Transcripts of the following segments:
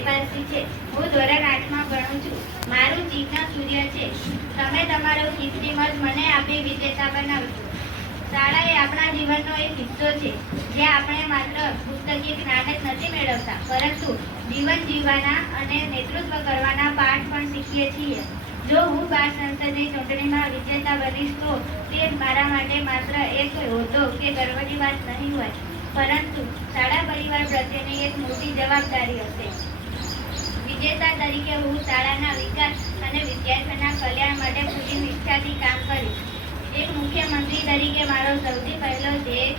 જયપાલસિંહ છે. હું ધોરણ 8માં ભણું છું. મારું ચિહ્ન સૂર્ય છે. તમે તમારો કિંમતી મત મને આપી વિજેતા બનાવજો. શાળા એ આપણા જીવનનો એક હિસ્સો છે, જ્યાં આપણે માત્ર પુસ્તકીય જ્ઞાન જ નથી મેળવતા, પરંતુ જીવન જીવવાના અને નેતૃત્વ કરવાના પાઠ પણ શીખીએ છીએ. જો હું બાળ સંસદની ચૂંટણીમાં વિજેતા બનીશ તો તે મારા માટે માત્ર એક હોદ્દો કે ગર્વની વાત નહીં હોય, પરંતુ શાળા પરિવાર પ્રત્યેની એક મોટી જવાબદારી હશે. વિજેતા તરીકે હું શાળાના વિકાસ અને વિદ્યાર્થીઓના કલ્યાણ માટે પૂરી નિષ્ઠાથી કામ કરીશ. એક મુખ્યમંત્રી તરીકે મારો સૌથી પહેલો ધ્યેય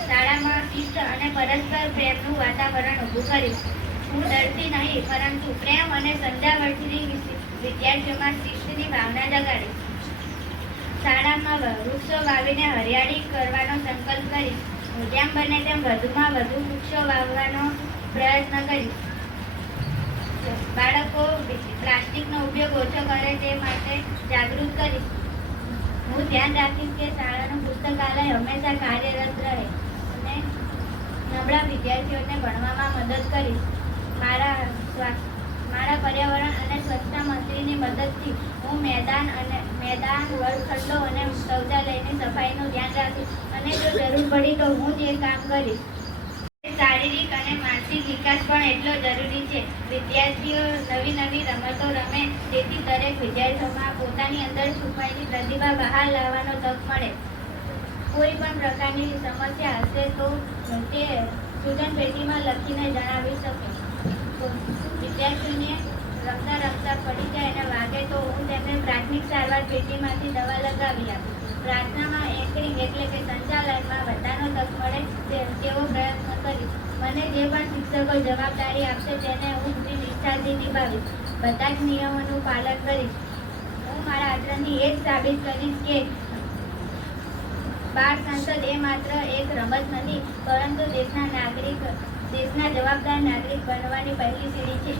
શાળામાં શિસ્ત અને પરસ્પર પ્રેમનું વાતાવરણ ઊભું કરીશ. હું ડરતી નહીં, પરંતુ પ્રેમ અને સમજાવટથી વિદ્યાર્થીઓમાં શિસ્તની ભાવના જગાડીશ. શાળામાં વૃક્ષો વાવીને હરિયાળી કરવાનો સંકલ્પ કરીશ. જેમ બને તેમ વધુમાં વધુ વૃક્ષો વાવવાનો પ્રયત્ન કરીશ. બાળકો પ્લાસ્ટિકનો ઉપયોગ ઓછો કરે તે માટે જાગૃત કરીશ. હું ધ્યાન રાખીશ કે શાળાનું પુસ્તકાલય હંમેશા કાર્યરત રહે અને નબળા વિદ્યાર્થીઓને ભણવામાં મદદ કરીશ. મારા પર્યાવરણ અને સ્વચ્છતા મંત્રીની મદદથી હું મેદાન, વર્ગખંડો અને શૌચાલયની સફાઈનું ધ્યાન રાખીશ અને જો જરૂર પડી તો હું જે કામ કરીશ. શારીરિક અને માનસિક વિકાસ પણ એટલો જરૂરી છે. વિદ્યાર્થીઓ નવી રમતો રમે જેથી દરેક વિદ્યાર્થીઓમાં પોતાની અંદર છુપાયેલી પ્રતિભા બહાર લાવવાનો તક મળે. કોઈ પણ પ્રકારની સમસ્યા હશે તો તે સૂચન પેટીમાં લખીને જણાવી શકે. વિદ્યાર્થીઓને રમતા પડી જાય અને વાગે તો હું તેમને પ્રાથમિક સારવાર પેટીમાંથી દવા લગાવી આપું. પ્રાર્થનામાં એન્કરિંગ એટલે કે સંચાલનમાં બધાનો તક મળે તેવો પ્રયત્ન કરીશ. મને જે પણ શિક્ષકો જવાબદારી આપશે તેને હું પૂરી નિષ્ઠાથી નિભાવીશ. બધા જ નિયમોનું પાલન કરીશ. હું મારા આચરણથી એ જ સાબિત કરીશ કે બાળ સંસદ એ માત્ર એક રમત નથી, પરંતુ દેશના જવાબદાર નાગરિક બનવાની પહેલી સીડી છે.